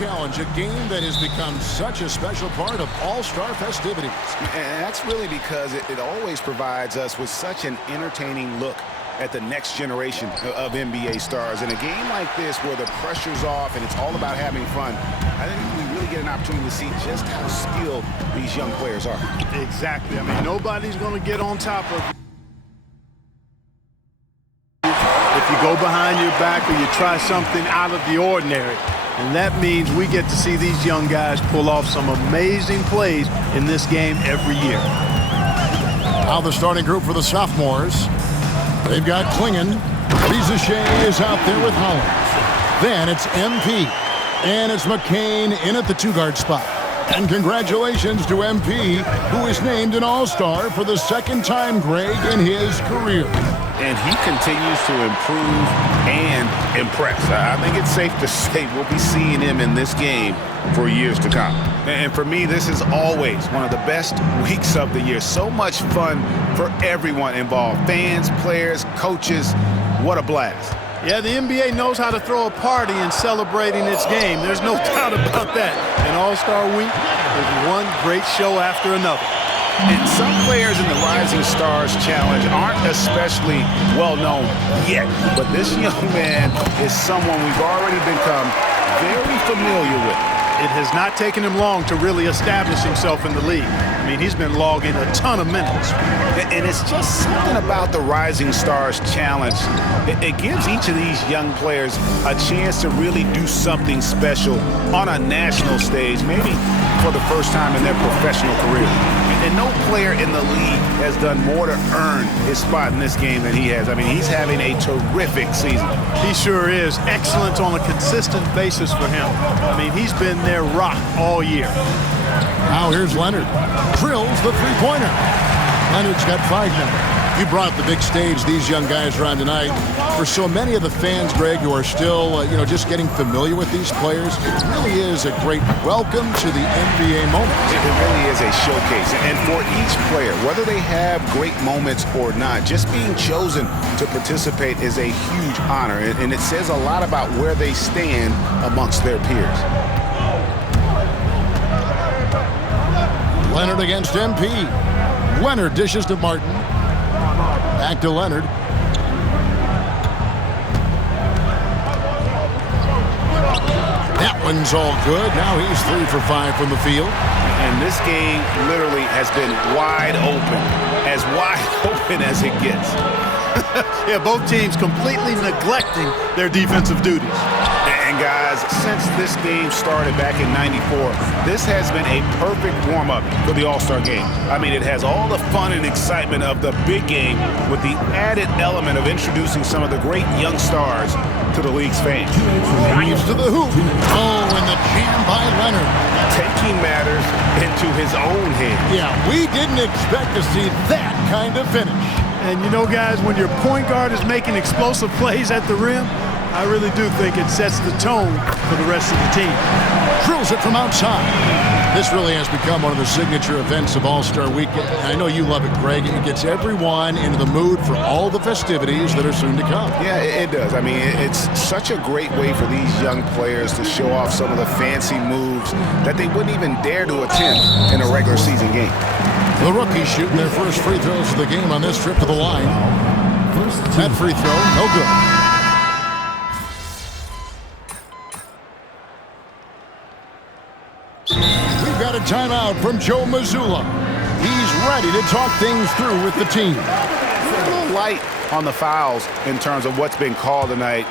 Challenge, a game that has become such a special part of All-Star festivities. And that's really because it always provides us with such an entertaining look at the next generation of NBA stars. In a game like this where the pressure's off and it's all about having fun, I think we really get an opportunity to see just how skilled these young players are. Exactly. I mean, nobody's going to get on top of you if you go behind your back or you try something out of the ordinary. And that means we get to see these young guys pull off some amazing plays in this game every year. Now the starting group for the sophomores. They've got Klingon. Rizachet is out there with Hollins. Then it's MP. And it's McCain in at the two-guard spot. And congratulations to MP, who is named an All-Star for the second time, Greg, in his career. And he continues to improve and impress. I think it's safe to say we'll be seeing him in this game for years to come. And for me, this is always one of the best weeks of the year. So much fun for everyone involved. Fans, players, coaches. What a blast. Yeah, the NBA knows how to throw a party in celebrating its game. There's no doubt about that. And All-Star Week is one great show after another. And some players in the Rising Stars Challenge aren't especially well-known yet. But this young man is someone we've already become very familiar with. It has not taken him long to really establish himself in the league. I mean, he's been logging a ton of minutes. And it's just something about the Rising Stars Challenge. It gives each of these young players a chance to really do something special on a national stage, maybe for the first time in their professional career. And no player in the league has done more to earn his spot in this game than he has. I mean, he's having a terrific season. He sure is. Excellence on a consistent basis for him. I mean, he's been their rock all year. Now here's Leonard. Drills the three-pointer. Leonard's got 5 now. You brought the big stage these young guys are on tonight. For so many of the fans, Greg, who are still, just getting familiar with these players, it really is a great welcome to the NBA moment. It really is a showcase. And for each player, whether they have great moments or not, just being chosen to participate is a huge honor. And it says a lot about where they stand amongst their peers. Leonard against MP. Leonard dishes to Martin. Back to Leonard. That one's all good. Now he's 3 for 5 from the field. And this game literally has been wide open as it gets. Yeah, both teams completely neglecting their defensive duties. And guys, since this game started back in '94, this has been a perfect warm-up for the All-Star game. I mean, it has all the fun and excitement of the big game with the added element of introducing some of the great young stars to the league's fans. Drives to the hoop. Oh, and the jam by Leonard. Taking matters into his own hands. Yeah, we didn't expect to see that kind of finish. And you know, guys, when your point guard is making explosive plays at the rim, I really do think it sets the tone for the rest of the team. Drills it from outside. This really has become one of the signature events of All-Star Weekend. I know you love it, Greg. It gets everyone into the mood for all the festivities that are soon to come. Yeah, it does. I mean, it's such a great way for these young players to show off some of the fancy moves that they wouldn't even dare to attempt in a regular season game. The rookies shooting their first free throws of the game on this trip to the line. That free throw, no good. Got a timeout from Joe Mazzulla. He's ready to talk things through with the team. A little light on the fouls in terms of what's been called tonight,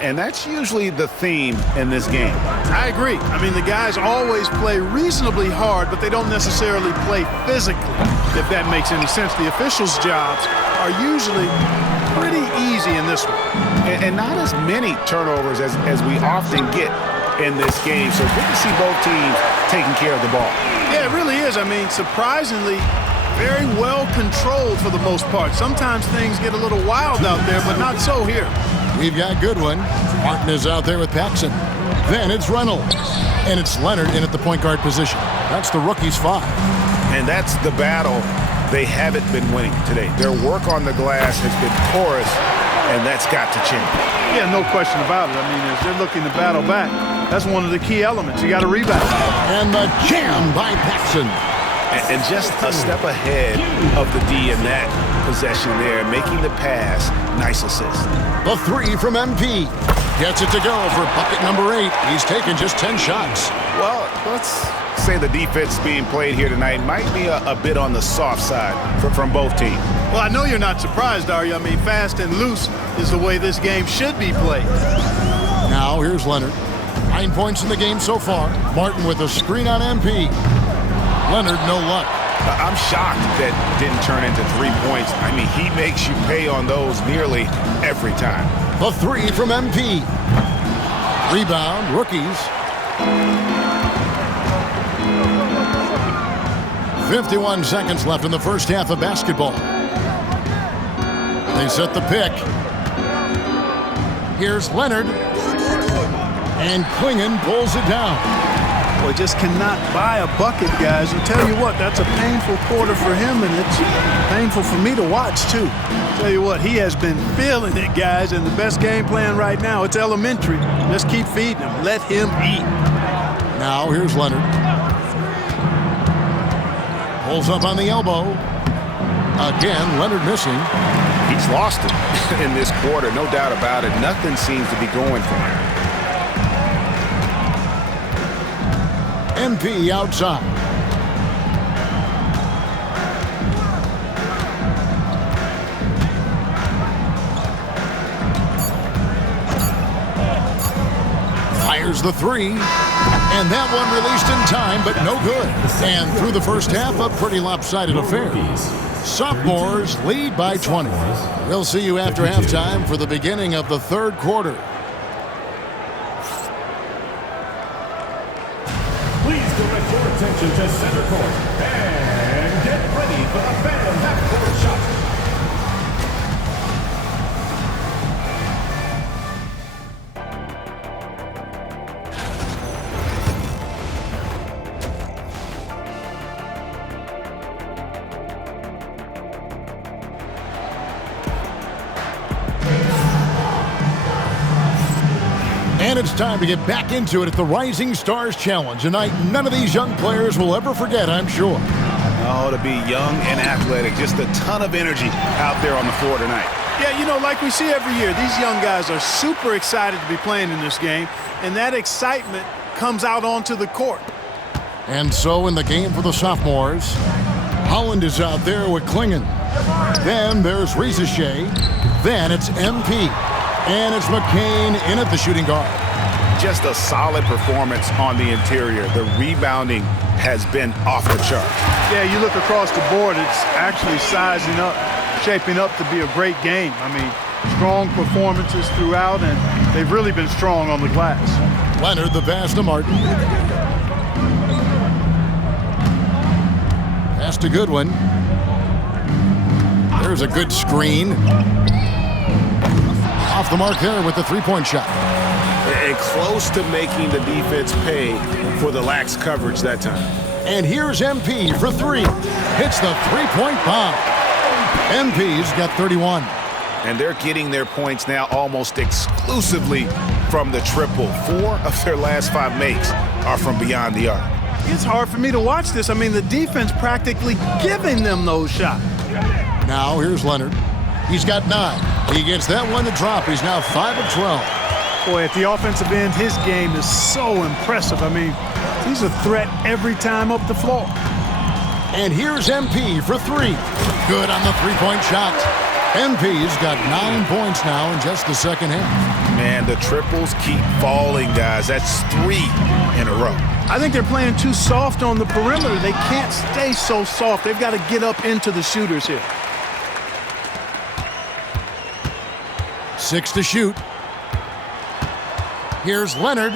and that's usually the theme in this game. I agree. I mean, the guys always play reasonably hard, but they don't necessarily play physically, if that makes any sense. The officials' jobs are usually pretty easy in this one. And not as many turnovers as we often get in this game, so good to see both teams taking care of the ball. Yeah, it really is. I mean, surprisingly, very well controlled for the most part. Sometimes things get a little wild out there, but not so here. We've got Goodwin. Martin is out there with Paxson. Then it's Reynolds. And it's Leonard in at the point guard position. That's the rookie's 5. And that's the battle they haven't been winning today. Their work on the glass has been porous, and that's got to change. Yeah, no question about it. I mean, as they're looking to battle back, That's one of the key elements. You got to rebound. And the jam by Paxson. And just a step ahead of the D in that possession there, making the pass. Nice assist. The three from MP. Gets it to go for bucket number 8. He's taken just 10 shots. Well, let's say the defense being played here tonight might be a bit on the soft side from both teams. Well, I know you're not surprised, are you? I mean, fast and loose is the way this game should be played. Now here's Leonard. 9 points in the game so far. Martin with a screen on MP. Leonard, no luck. I'm shocked that didn't turn into 3 points. I mean, he makes you pay on those nearly every time. The three from MP. Rebound, rookies. 51 seconds left in the first half of basketball. They set the pick. Here's Leonard. And Clingan pulls it down. Well, just cannot buy a bucket, guys. I'll tell you what, that's a painful quarter for him, and it's painful for me to watch, too. Tell you what, he has been feeling it, guys, and the best game plan right now, it's elementary. Just keep feeding him. Let him eat. Now here's Leonard. Pulls up on the elbow. Again, Leonard missing. He's lost it in this quarter, no doubt about it. Nothing seems to be going for him. MP outside. Fires the three. And that one released in time, but no good. And through the first half, a pretty lopsided affair. Sophomores lead by 20. We'll see you after halftime for the beginning of the third quarter. Please direct your attention to center court and get ready for the fan half-court shot. And it's time to get back into it at the Rising Stars Challenge. A night none of these young players will ever forget, I'm sure. Oh, to be young and athletic. Just a ton of energy out there on the floor tonight. Yeah, you know, like we see every year, these young guys are super excited to be playing in this game, and that excitement comes out onto the court. And so in the game for the sophomores, Holland is out there with Clingan. Then there's Rieseshay. Then it's MP. And it's McCain in at the shooting guard. Just a solid performance on the interior. The rebounding has been off the chart. Yeah, you look across the board, it's actually sizing up, shaping up to be a great game. I mean, strong performances throughout, and they've really been strong on the glass. Leonard, the pass to Martin. Pass to Goodwin. There's a good screen. Off the mark there with the three-point shot. And close to making the defense pay for the lax coverage that time. And here's MP for three. Hits the three-point bomb. MP's got 31. And they're getting their points now almost exclusively from the triple. 4 of their last 5 makes are from beyond the arc. It's hard for me to watch this. I mean, the defense practically giving them those shots. Now here's Leonard. He's got 9. He gets that one to drop. He's now 5 of 12. Boy, at the offensive end, his game is so impressive. I mean, he's a threat every time up the floor. And here's MP for 3. Good on the three-point shot. MP's got 9 points now in just the second half. Man, the triples keep falling, guys. That's 3 in a row. I think they're playing too soft on the perimeter. They can't stay so soft. They've got to get up into the shooters here. 6 to shoot. Here's Leonard.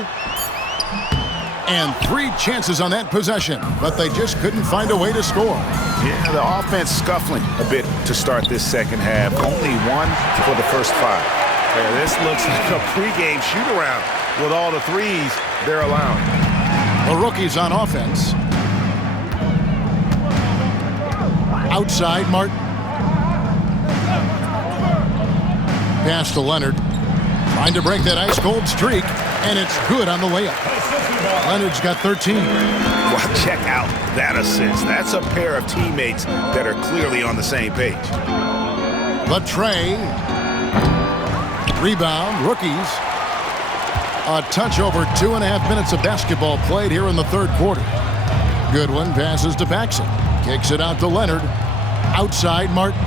And 3 chances on that possession, but they just couldn't find a way to score. Yeah, the offense scuffling a bit to start this second half. Only 1 for the first 5. Yeah, this looks like a pregame shoot-around with all the threes they're allowing. The rookies on offense. Outside, Martin. Pass to Leonard. Trying to break that ice-cold streak, and it's good on the layup. Leonard's got 13. Well, check out that assist. That's a pair of teammates that are clearly on the same page. The tray. Rebound, rookies. A touch over 2.5 minutes of basketball played here in the third quarter. Goodwin passes to Paxson. Kicks it out to Leonard. Outside, Martin.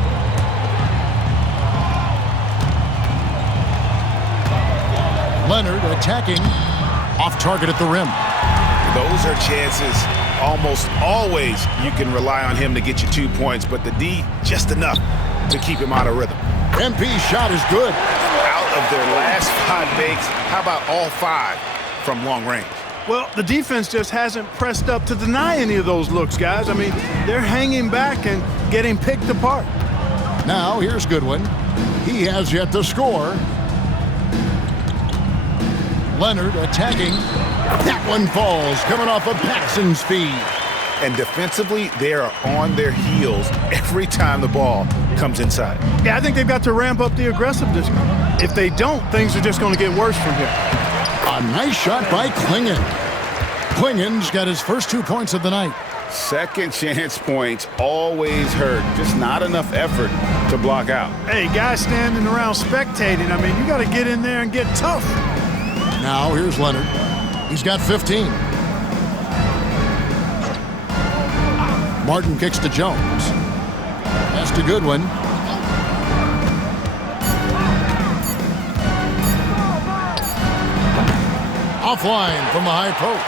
Leonard attacking. Off target at the rim. Those are chances. Almost always you can rely on him to get you 2 points, but the D, just enough to keep him out of rhythm. MP's shot is good. Out of their last 5 makes, how about all 5 from long range? Well, the defense just hasn't pressed up to deny any of those looks, guys. I mean, they're hanging back and getting picked apart. Now, here's Goodwin. He has yet to score. Leonard attacking. That one falls, coming off of Paxson's feed. And defensively, they are on their heels every time the ball comes inside. Yeah, I think they've got to ramp up the aggressiveness. If they don't, things are just going to get worse from here. A nice shot by Clingan. Clingan's got his first 2 points of the night. Second chance points always hurt. Just not enough effort to block out. Hey, guys standing around spectating, I mean, you got to get in there and get tough. Now, here's Leonard. He's got 15. Martin kicks to Jones. Pass to Goodwin. Offline from the high post.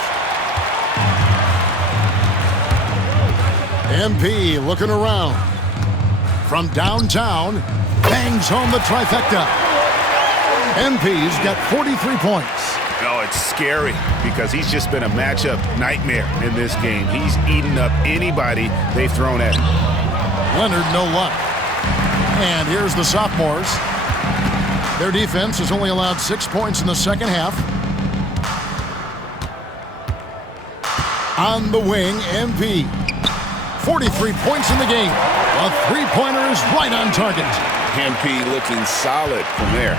MP looking around. From downtown, bangs home the trifecta. MP's got 43 points. Oh, it's scary because he's just been a matchup nightmare in this game. He's eaten up anybody they've thrown at him. Leonard, no luck. And here's the sophomores. Their defense has only allowed 6 points in the second half. On the wing, MP. 43 points in the game. A three-pointer is right on target. MP looking solid from there.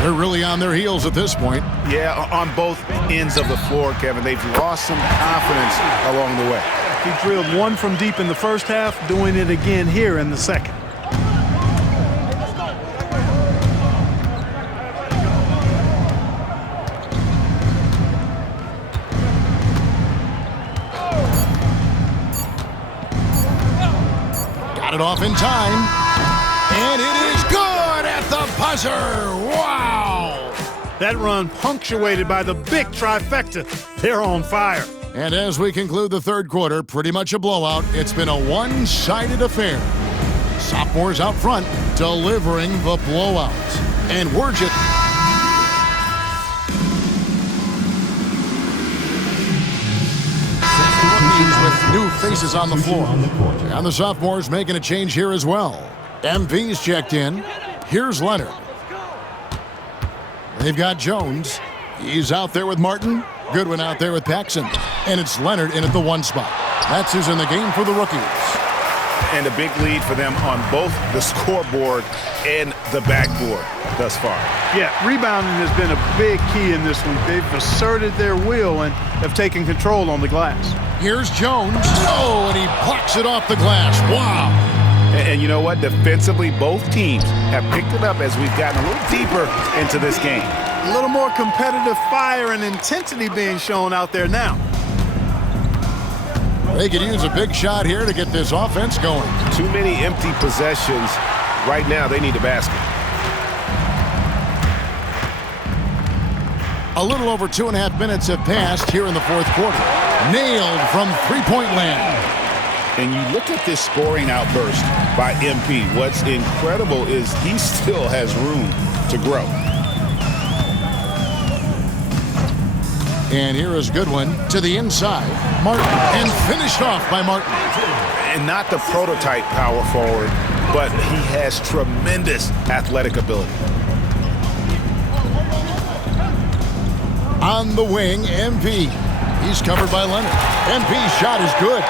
They're really on their heels at this point. Yeah, on both ends of the floor, Kevin. They've lost some confidence along the way. He drilled one from deep in the first half, doing it again here in the second. Got it off in time. And it is good at the buzzer. Wow! That run punctuated by the big trifecta. They're on fire. And as we conclude the third quarter, pretty much a blowout. It's been a one-sided affair. Sophomores out front delivering the blowout. And we're just... with new faces on the floor. And the sophomores making a change here as well. MP's checked in. Here's Leonard. They've got Jones. He's out there with Martin. Goodwin out there with Paxson. And it's Leonard in at the 1 spot. That's who's in the game for the rookies. And a big lead for them on both the scoreboard and the backboard thus far. Yeah, rebounding has been a big key in this one. They've asserted their will and have taken control on the glass. Here's Jones. Oh, and he blocks it off the glass. Wow. And you know what? Defensively, both teams have picked it up as we've gotten a little deeper into this game. A little more competitive fire and intensity being shown out there now. They could use a big shot here to get this offense going. Too many empty possessions. Right now, they need a basket. A little over 2.5 minutes have passed here in the fourth quarter. Nailed from three-point land. And you look at this scoring outburst by MP. What's incredible is he still has room to grow. And here is Goodwin to the inside. Martin, and finished off by Martin. And not the prototype power forward, but he has tremendous athletic ability. On the wing, MP. He's covered by Leonard. MP's shot is good.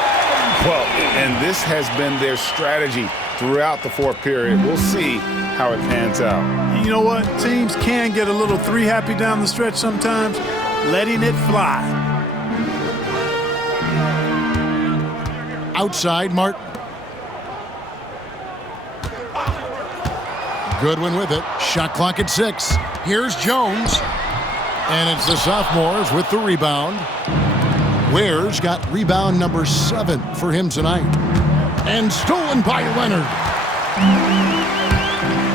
Well, and this has been their strategy throughout the fourth period. We'll see how it pans out. You know what? Teams can get a little three happy down the stretch sometimes, letting it fly. Outside, Martin. Goodwin with it. Shot clock at 6. Here's Jones. And it's the sophomores with the rebound. Ware's got rebound number 7 for him tonight. And stolen by Leonard.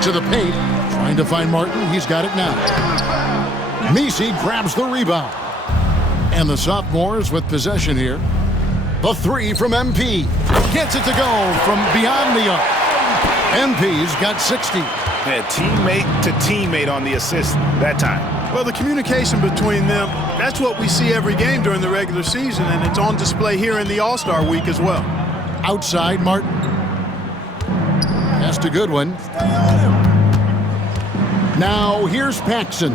To the paint. Trying to find Martin. He's got it now. Messi grabs the rebound. And the sophomores with possession here. The 3 from MP. Gets it to go from beyond the arc. MP's got 60. Yeah, teammate to teammate on the assist that time. Well, the communication between them, that's what we see every game during the regular season, and it's on display here in the All-Star week as well. Outside, Martin. That's a good one. Now, here's Paxson.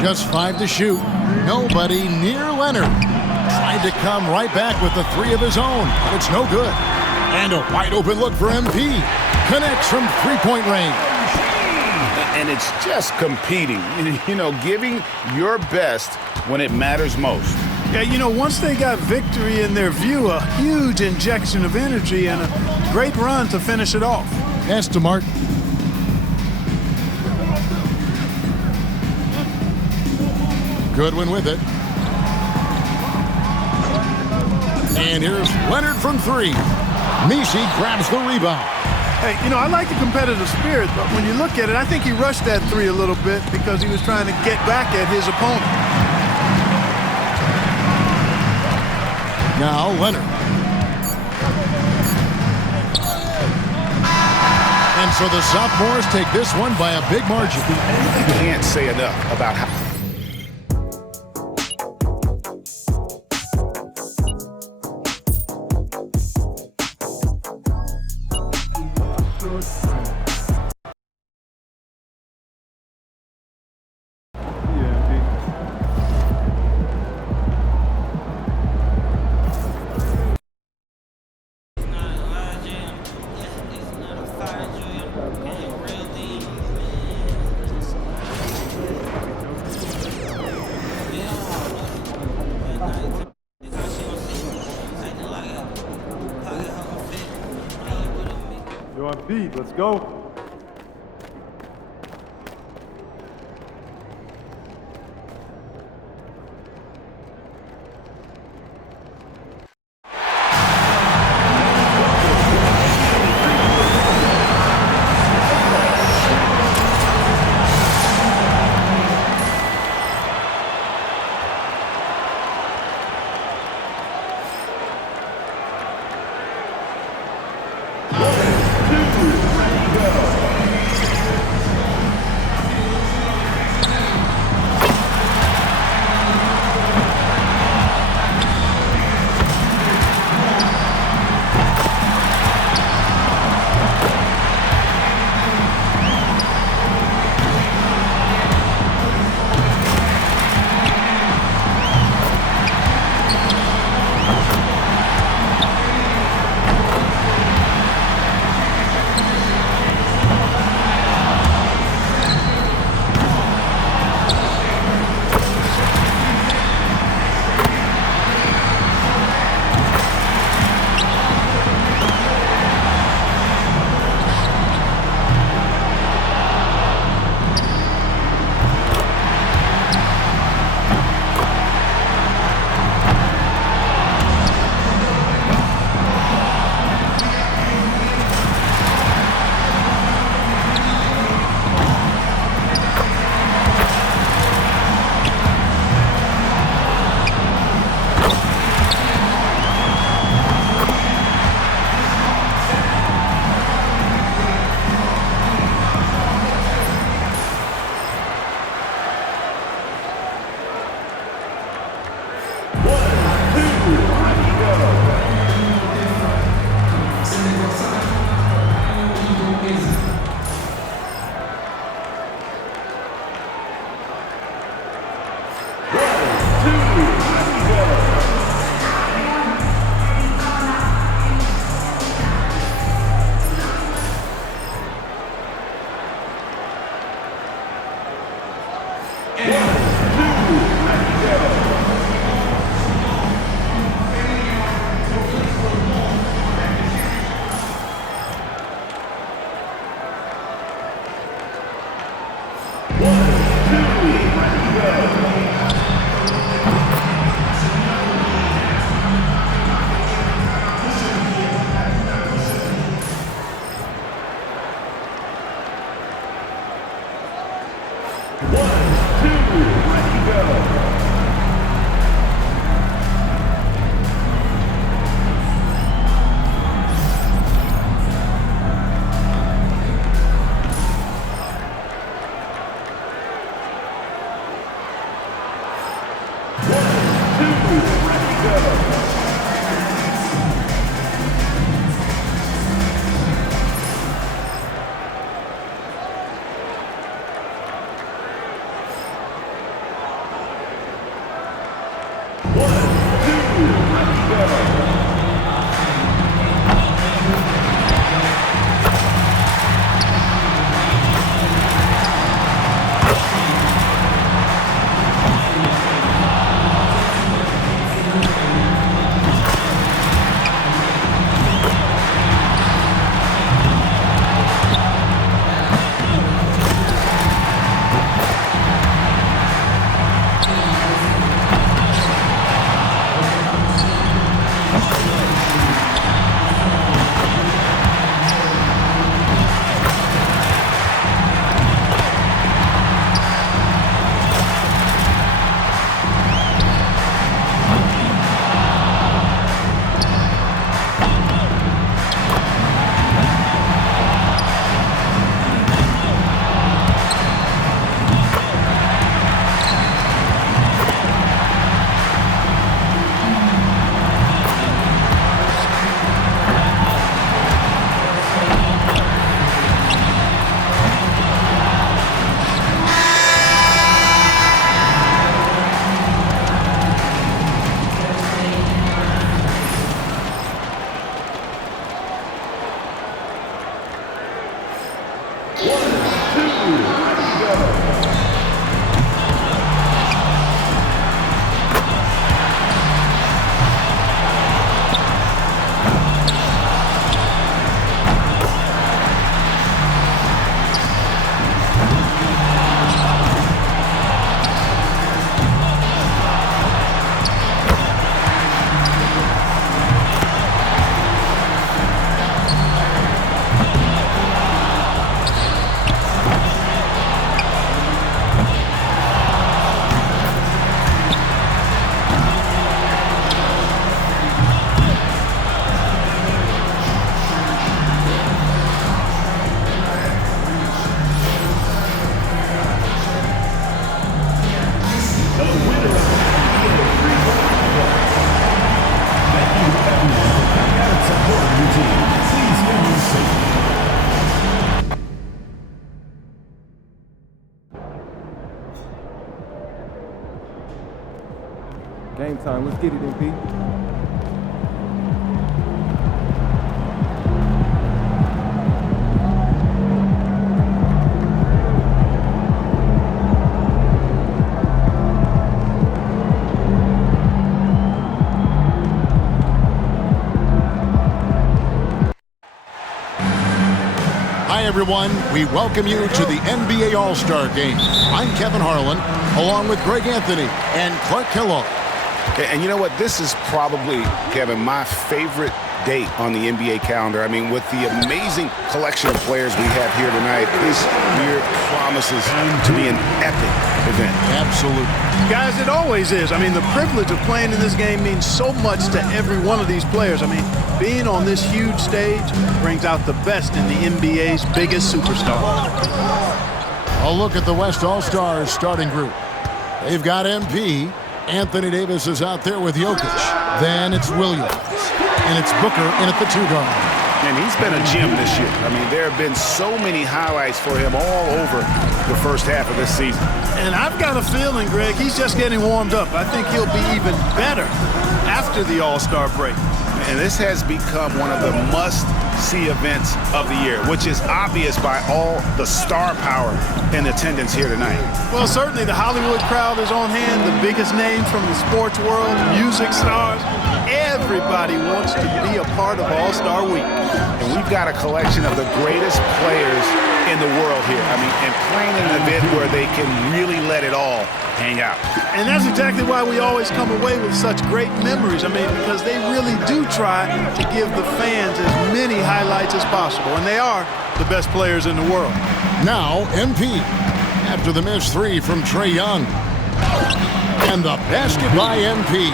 Just 5 to shoot. Nobody near Leonard. Tried to come right back with the 3 of his own, but it's no good. And a wide open look for MP. Connects from three-point range. And it's just competing, you know, giving your best when it matters most. Yeah, you know, once they got victory in their view, a huge injection of energy and a great run to finish it off. Pass to Martin. Goodwin with it. And here's Leonard from 3. Messi grabs the rebound. Hey, you know, I like the competitive spirit, but when you look at it, I think he rushed that 3 a little bit because he was trying to get back at his opponent. Now Leonard. And so the sophomores take this one by a big margin. You can't say enough about how You're on beat. Let's go. time. Let's get it, MP. Hi, everyone. We welcome you to the NBA All-Star Game. I'm Kevin Harlan, along with Greg Anthony and Clark Kellogg. And you know what? This is probably, Kevin, my favorite date on the NBA calendar. I mean, with the amazing collection of players we have here tonight, this year promises to be an epic event. Absolutely. Guys, it always is. I mean, the privilege of playing in this game means so much to every one of these players. I mean, being on this huge stage brings out the best in the NBA's biggest superstars. A look at the West All-Stars starting group. They've got MP. Anthony Davis is out there with Jokic. Then it's Williams. And it's Booker in at the 2 guard. And he's been a gem this year. I mean, there have been so many highlights for him all over the first half of this season. And I've got a feeling, Greg, he's just getting warmed up. I think he'll be even better after the All-Star break. And this has become one of the must-see events of the year, which is obvious by all the star power in attendance here tonight. Well, certainly the Hollywood crowd is on hand, the biggest names from the sports world, music stars. Everybody wants to be a part of All-Star Week. And we've got a collection of the greatest players in the world here. I mean, and playing in an event where they can really let it all hang out. And that's exactly why we always come away with such great memories. I mean, because they really do try to give the fans as many highlights as possible. And they are the best players in the world. Now, MP. After the missed 3 from Trae Young. And the basket by MP.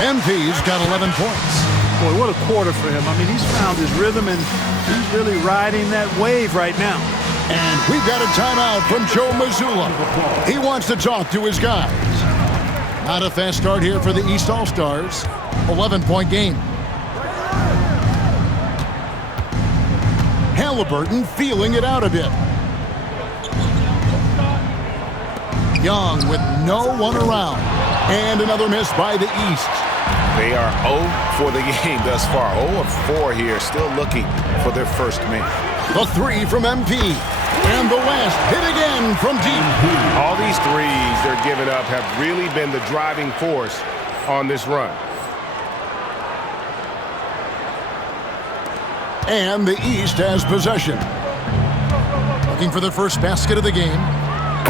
MP's got 11 points. Boy, what a quarter for him. I mean, he's found his rhythm, and he's really riding that wave right now. And we've got a timeout from Joe Mazzulla. He wants to talk to his guys. Not a fast start here for the East All-Stars. 11-point game. Halliburton feeling it out a bit. Young with no one around. And another miss by the East. They are 0 for the game thus far. 0 of 4 here, still looking for their first make. The 3 from MP. And the West hit again from deep. All these threes they're giving up have really been the driving force on this run. And the East has possession. Looking for the first basket of the game.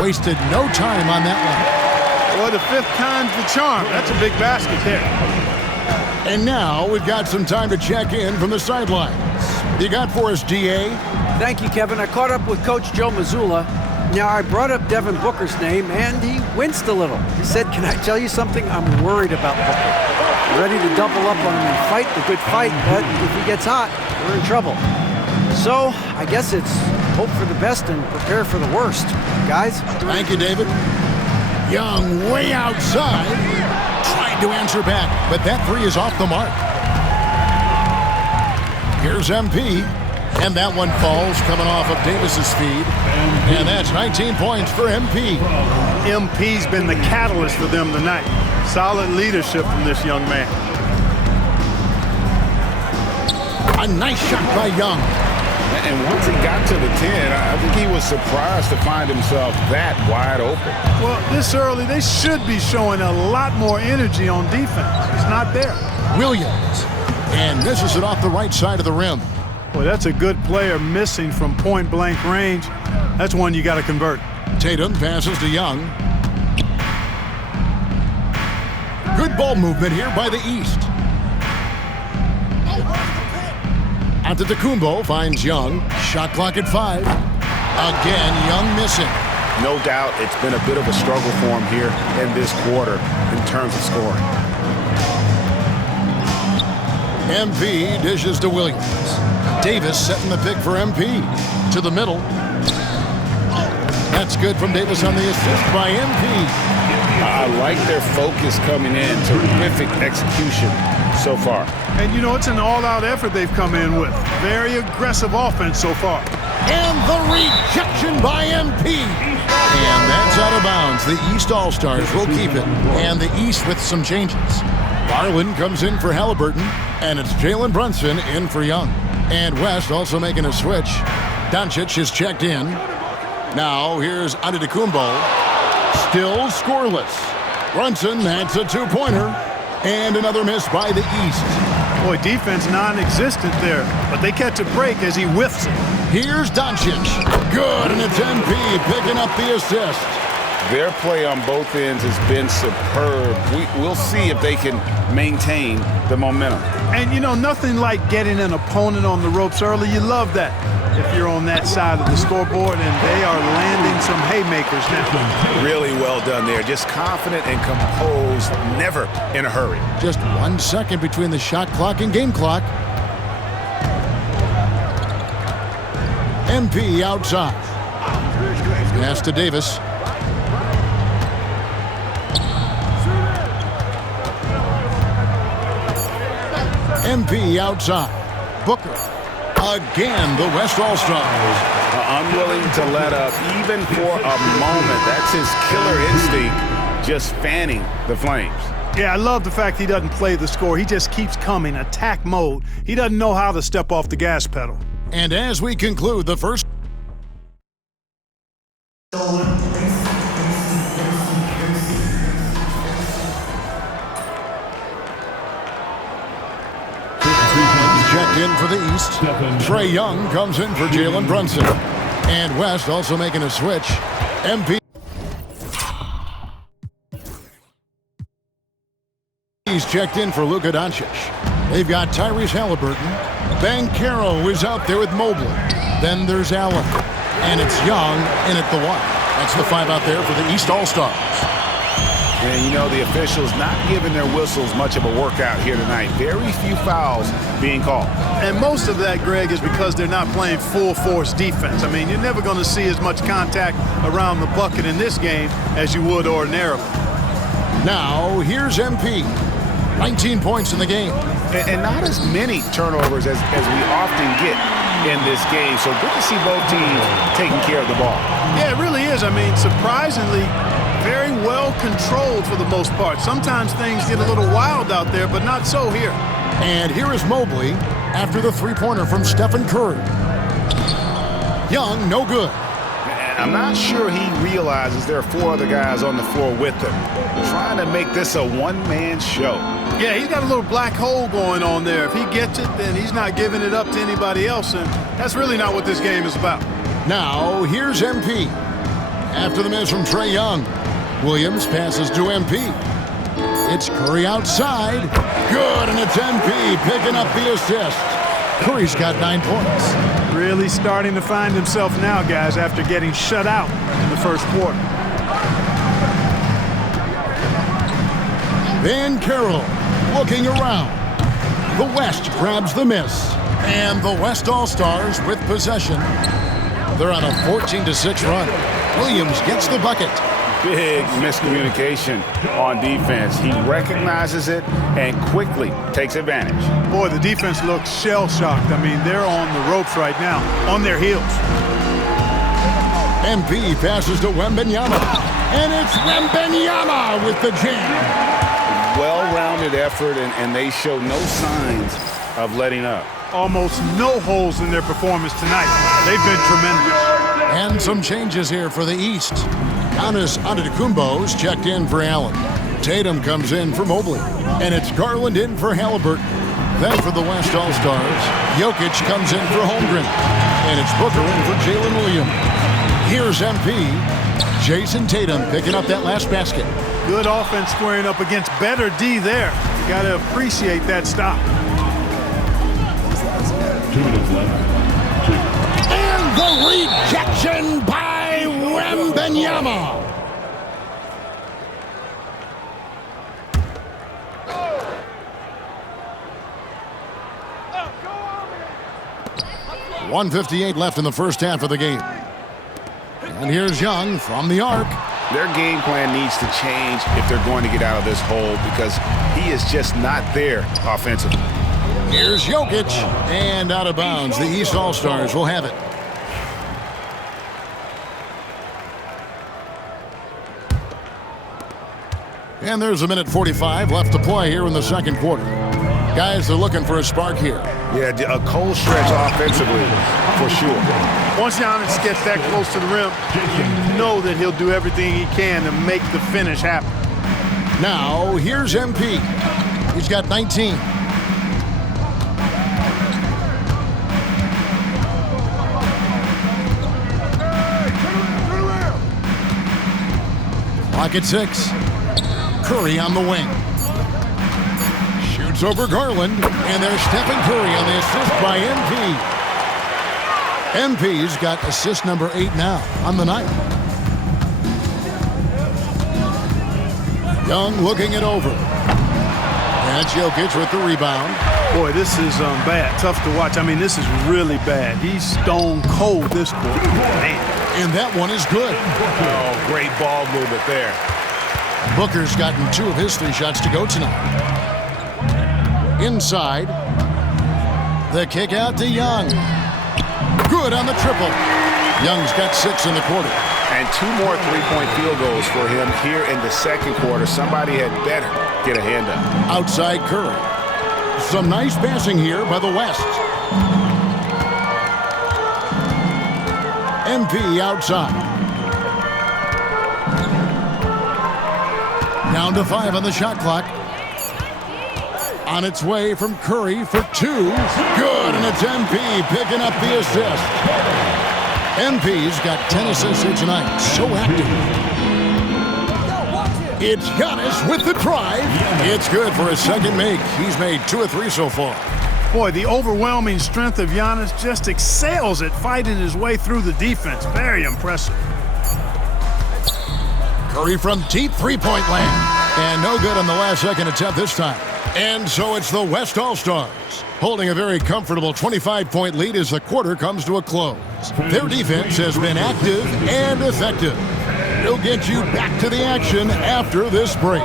Wasted no time on that one. Boy, the 5th time's the charm. That's a big basket there. And now we've got some time to check in from the sidelines. You got for us, DA? Thank you, Kevin. I caught up with Coach Joe Mazzulla. Now, I brought up Devin Booker's name, and he winced a little. He said, "Can I tell you something? I'm worried about Booker. I'm ready to double up on him and fight the good fight, but if he gets hot, we're in trouble." So, I guess it's hope for the best and prepare for the worst. Guys? Thank you, David. Young way outside. Tried to answer back, but that 3 is off the mark. Here's MP. And that one falls coming off of Davis's feed. And that's 19 points for MP. MP's been the catalyst for them tonight. Solid leadership from this young man. A nice shot by Young. And once he got to the 10, I think he was surprised to find himself that wide open. Well, this early, they should be showing a lot more energy on defense. It's not there. Williams. And misses it off the right side of the rim. Boy, that's a good player missing from point-blank range. That's one you got to convert. Tatum passes to Young. Good ball movement here by the East. Antetokounmpo finds Young. Shot clock at 5. Again, Young missing. No doubt it's been a bit of a struggle for him here in this quarter in terms of scoring. MP dishes to Williams. Davis setting the pick for MP. To the middle. That's good from Davis on the assist by MP. I like their focus coming in. Terrific execution so far. And, you know, it's an all-out effort they've come in with. Very aggressive offense so far. And the rejection by MP. And that's out of bounds. The East All-Stars will keep it. And the East with some changes. Garland comes in for Halliburton, and it's Jalen Brunson in for Young. And West also making a switch. Doncic is checked in. Now here's Antetokounmpo. Still scoreless. Brunson, that's a two-pointer. And another miss by the East. Boy, defense non-existent there, but they catch a break as he whiffs it. Here's Doncic. Good, and it's MP picking up the assist. Their play on both ends has been superb. We'll see if they can maintain the momentum. And, you know, nothing like getting an opponent on the ropes early. You love that if you're on that side of the scoreboard, and they are landing some haymakers now. Really well done there. Just confident and composed, never in a hurry. Just 1 second between the shot clock and game clock. MP outside. Pass to Davis. MP outside. Booker. Again, the West All-Stars. Unwilling to let up even for a moment. That's his killer instinct, just fanning the flames. Yeah, I love the fact he doesn't play the score. He just keeps coming, attack mode. He doesn't know how to step off the gas pedal. And as we conclude the first... Checked in for the East. Trae Young comes in for Jalen Brunson. And West also making a switch. MP. He's checked in for Luka Doncic. They've got Tyrese Halliburton. Banchero is out there with Mobley. Then there's Allen. And it's Young in at the one. That's the five out there for the East All-Stars. And, you know, the officials not giving their whistles much of a workout here tonight. Very few fouls being called. And most of that, Greg, is because they're not playing full-force defense. I mean, you're never going to see as much contact around the bucket in this game as you would ordinarily. Now, here's MP. 19 points in the game. And not as many turnovers as we often get in this game. So good to see both teams taking care of the ball. Yeah, it really is. I mean, surprisingly, very well controlled for the most part. Sometimes things get a little wild out there, but not so here. And here is Mobley after the three-pointer from Stephen Curry. Young, no good. And I'm not sure he realizes there are four other guys on the floor with him, trying to make this a one-man show. Yeah, he's got a little black hole going on there. If he gets it, then he's not giving it up to anybody else, and that's really not what this game is about. Now, here's MP. After the miss from Trae Young, Williams passes to MP. It's Curry outside. Good, and it's MP picking up the assist. Curry's got 9 points. Really starting to find himself now, guys, after getting shut out in the first quarter. Banchero looking around. The West grabs the miss. And the West All-Stars with possession. They're on a 14-6 run. Williams gets the bucket. Big miscommunication on defense. He recognizes it and quickly takes advantage. Boy, the defense looks shell-shocked. I mean, they're on the ropes right now, on their heels. MP passes to Wembanyama. And it's Wembanyama with the jam. Well-rounded effort, and they show no signs of letting up. Almost no holes in their performance tonight. They've been tremendous. And some changes here for the East. Giannis Antetokounmpo's checked in for Allen. Tatum comes in for Mobley. And it's Garland in for Halliburton. Then for the West All-Stars, Jokic comes in for Holmgren. And it's Booker in for Jalen Williams. Here's MP. Jason Tatum picking up that last basket. Good offense squaring up against better D there. You got to appreciate that stop. 2 minutes left. And the rejection by Wembanyama. .158 left in the first half of the game. And here's Young from the arc. Their game plan needs to change if they're going to get out of this hole because he is just not there offensively. Here's Jokic, and out of bounds. The East All-Stars will have it. And there's a minute 45 left to play here in the second quarter. Guys are looking for a spark here. Yeah, a cold stretch offensively, for sure. Once Giannis gets that close to the rim, you know that he'll do everything he can to make the finish happen. Now, here's MP. He's got 19. Clock at 6. Curry on the wing. Shoots over Garland, and there's Stephen Curry on the assist by MP. MP's got assist number 8 now on the night. Young looking it over. That's Jokic with the rebound. Boy, this is bad. Tough to watch. I mean, this is really bad. He's stone cold this quarter. Man. And that one is good. Oh, great ball movement there. Booker's gotten 2 of his 3 shots to go tonight. Inside. The kick out to Young. Good on the triple. Young's got 6 in the quarter. And 2 more three-point field goals for him here in the second quarter. Somebody had better get a hand up. Outside Curry. Some nice passing here by the West. MP outside. Down to 5 on the shot clock. On its way from Curry for 2. Good, and it's MP picking up the assist. MP's got 10 assists here tonight. So active. It's Giannis with the drive. It's good for his second make. He's made 2 of 3 so far. Boy, the overwhelming strength of Giannis just excels at fighting his way through the defense. Very impressive. Curry from deep three-point land. And no good on the last second attempt this time. And so it's the West All-Stars holding a very comfortable 25-point lead as the quarter comes to a close. Their defense has been active and effective. We'll get you back to the action after this break.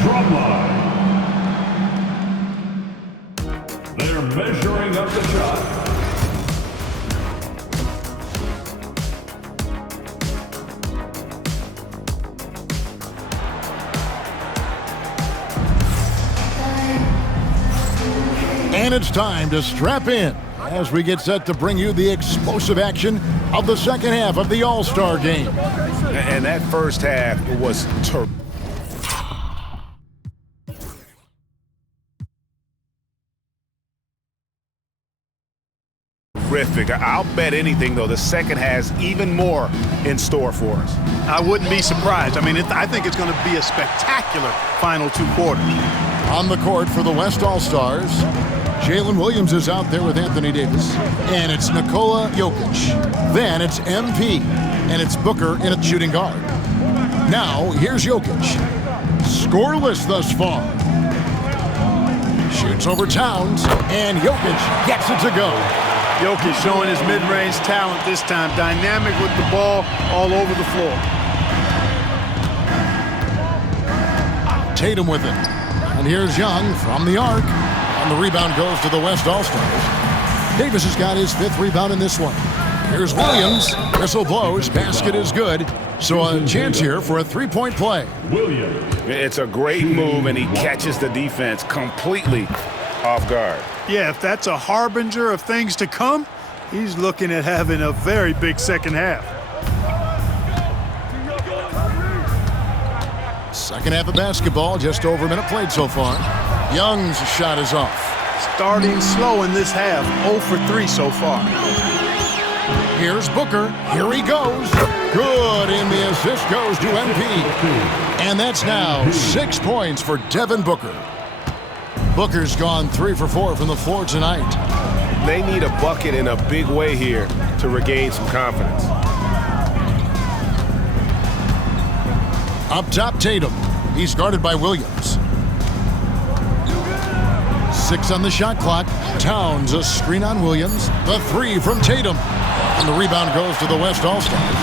Drumline. They're measuring up the shot. And it's time to strap in as we get set to bring you the explosive action of the second half of the All-Star game. And that first half was terrific. I'll bet anything, though, the second has even more in store for us. I wouldn't be surprised. I mean, I think it's going to be a spectacular final 2 quarters. On the court for the West All-Stars, Jalen Williams is out there with Anthony Davis. And it's Nikola Jokic. Then it's MP. And it's Booker in at shooting guard. Now, here's Jokic. Scoreless thus far. Shoots over Towns. And Jokic gets it to go. Jokic showing his mid-range talent this time. Dynamic with the ball all over the floor. Tatum with it. And here's Young from the arc. And the rebound goes to the West All-Stars. Davis has got his 5th rebound in this one. Here's Williams. Whistle blows. Basket is good. So a chance here for a 3-point play. Williams. It's a great move, and he catches the defense completely off guard. Yeah, if that's a harbinger of things to come, he's looking at having a very big second half. Second half of basketball, just over a minute played so far. Young's shot is off. Starting slow in this half, 0 for 3 so far. Here's Booker. Here he goes. Good, and the assist goes to MP. And that's now 6 points for Devin Booker. Booker's gone 3 for 4 from the floor tonight. They need a bucket in a big way here to regain some confidence. Up top, Tatum. He's guarded by Williams. 6 on the shot clock. Towns, a screen on Williams. The 3 from Tatum. And the rebound goes to the West All-Stars.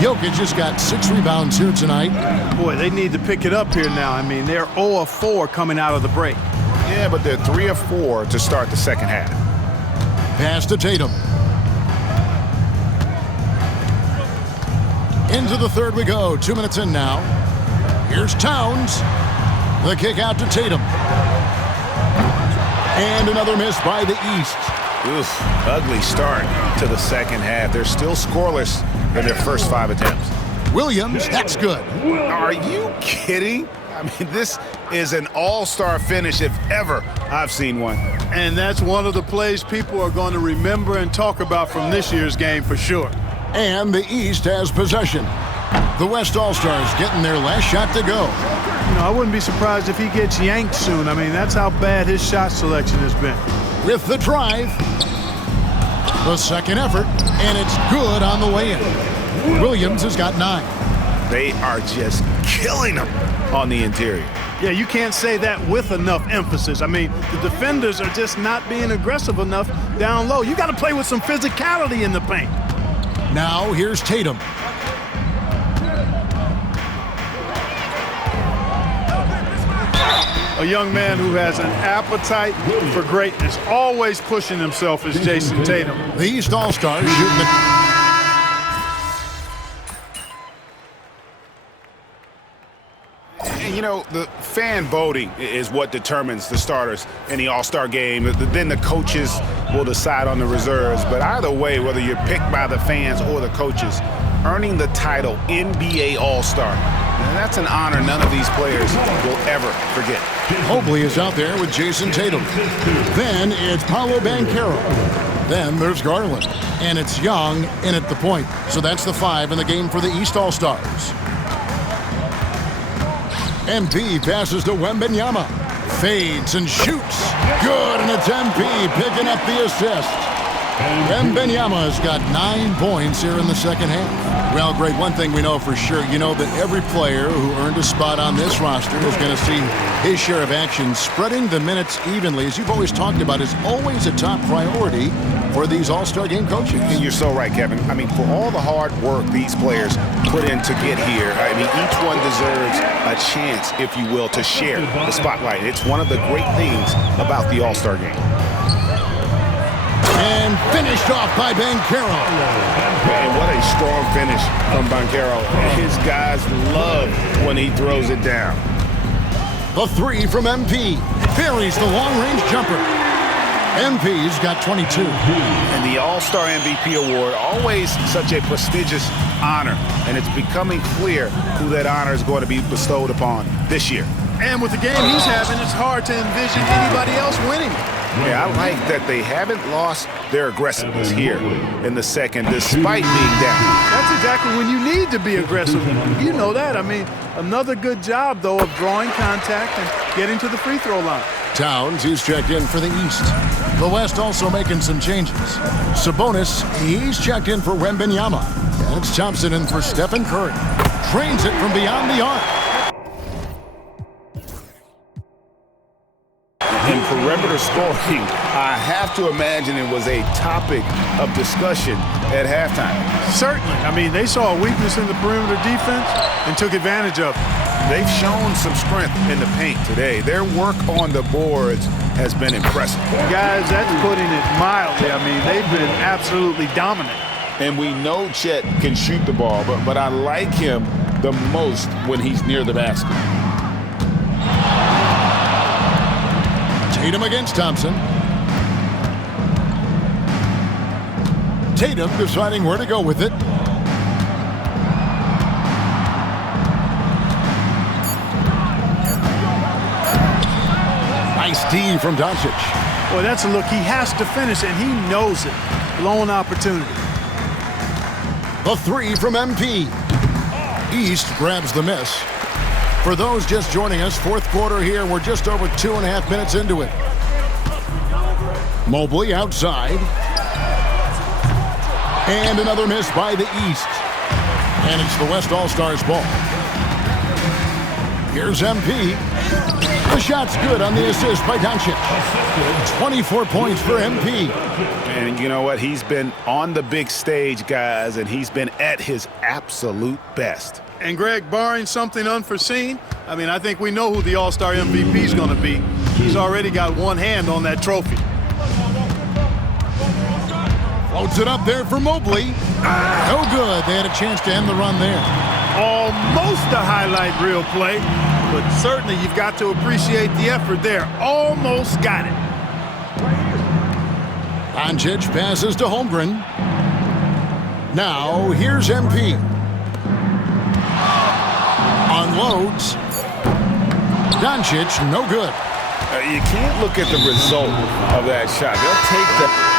Jokic has got 6 rebounds here tonight. Boy, they need to pick it up here now. I mean, they're 0 of 4 coming out of the break. Yeah, but they're 3 of 4 to start the second half. Pass to Tatum. Into the third we go. 2 minutes in now. Here's Towns. The kick out to Tatum. And another miss by the East. Oof, ugly start to the second half. They're still scoreless in their first 5 attempts. Williams, that's good. Are you kidding? I mean, this is an all-star finish if ever I've seen one. And that's one of the plays people are going to remember and talk about from this year's game for sure. And the East has possession. The West All-Stars getting their last shot to go. You know, I wouldn't be surprised if he gets yanked soon. I mean, that's how bad his shot selection has been. With the drive, the second effort, and it's good on the way in. Williams has got 9. They are just killing them on the interior. Yeah, you can't say that with enough emphasis. I mean, the defenders are just not being aggressive enough down low. You got to play with some physicality in the paint. Now here's Tatum. A young man who has an appetite for greatness, always pushing himself, is Jason Tatum. The East All-Stars shooting the... And, you know, the fan voting is what determines the starters in the All-Star game. Then the coaches will decide on the reserves. But either way, whether you're picked by the fans or the coaches, earning the title NBA All-Star, that's an honor none of these players will ever forget. Mobley is out there with Jason Tatum. Then it's Paolo Banchero. Then there's Garland. And it's Young in at the point. So that's the 5 in the game for the East All-Stars. MP passes to Wembanyama. Fades and shoots. Good, and it's MP picking up the assist. Wembanyama's got 9 points here in the second half. Well, Greg, one thing we know for sure, you know that every player who earned a spot on this roster is going to see his share of action. Spreading the minutes evenly, as you've always talked about, is always a top priority for these All-Star game coaches. And you're so right, Kevin. I mean, for all the hard work these players put in to get here, I mean, each one deserves a chance, if you will, to share the spotlight. It's one of the great things about the All-Star game. And finished off by Banchero. Man, what a strong finish from Banchero. His guys love when he throws it down. The 3 from MP. Buries the long-range jumper. MP's got 22. And the All-Star MVP award, always such a prestigious honor. And it's becoming clear who that honor is going to be bestowed upon this year. And with the game he's having, it's hard to envision anybody else winning. Yeah, I like that they haven't lost their aggressiveness here in the second, despite being down. That's exactly when you need to be aggressive. You know that. I mean, another good job, though, of drawing contact and getting to the free throw line. Towns, he's checked in for the East. The West also making some changes. Sabonis, he's checked in for Wembanyama. And it's Thompson in for Stephen Curry. Trains it from beyond the arc. In perimeter scoring, I have to imagine it was a topic of discussion at halftime. Certainly. I mean, they saw a weakness in the perimeter defense and took advantage of it. They've shown some strength in the paint today. Their work on the boards has been impressive. Guys, that's putting it mildly. I mean, they've been absolutely dominant. And we know Chet can shoot the ball, but I like him the most when he's near the basket. Tatum against Thompson. Tatum deciding where to go with it. Nice D from Doncic. Boy, that's a look he has to finish, and he knows it. Blown opportunity. The 3 from MP. East grabs the miss. For those just joining us, fourth quarter here. We're just over 2.5 minutes into it. Mobley outside. And another miss by the East. And it's the West All-Stars ball. Here's MP. The shot's good on the assist by Doncic. 24 points for MP. And you know what? He's been on the big stage, guys, and he's been at his absolute best. And, Greg, barring something unforeseen, I mean, I think we know who the All-Star MVP is going to be. He's already got one hand on that trophy. Floats it up there for Mobley. No good. They had a chance to end the run there. Almost a highlight reel play, but certainly you've got to appreciate the effort there. Almost got it. Doncic passes to Holmgren. Now, here's MP. Unloads. Doncic, no good. You can't look at the result of that shot. They'll take the...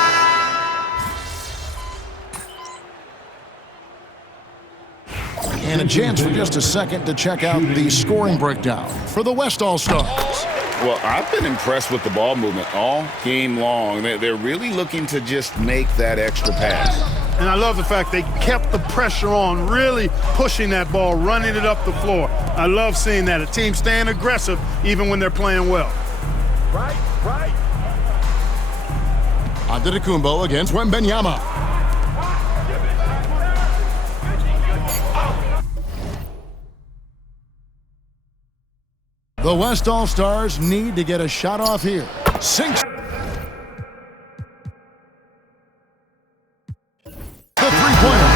And a chance for just a second to check out the scoring breakdown for the West All-Stars. Well, I've been impressed with the ball movement all game long. They're really looking to just make that extra pass. And I love the fact they kept the pressure on, really pushing that ball, running it up the floor. I love seeing that. A team staying aggressive even when they're playing well. Right. Antetokounmpo against Wembanyama. The West All-Stars need to get a shot off here. Sinks. The three-pointer.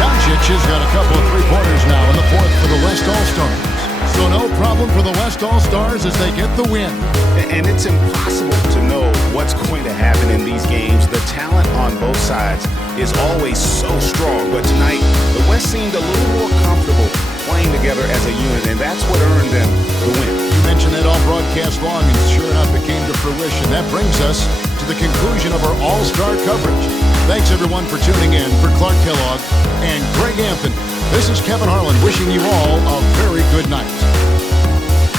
Doncic has got a couple of three-pointers now in the fourth for the West All-Stars. So no problem for the West All-Stars as they get the win. And it's impossible to know what's going to happen in these games. The talent on both sides is always so strong. But tonight, the West seemed a little more comfortable playing together as a unit, and that's what earned them the win. You mentioned that all broadcast long, and sure enough, it came to fruition. That brings us to the conclusion of our All-Star coverage. Thanks, everyone, for tuning in. For Clark Kellogg and Greg Anthony, this is Kevin Harlan wishing you all a very good night.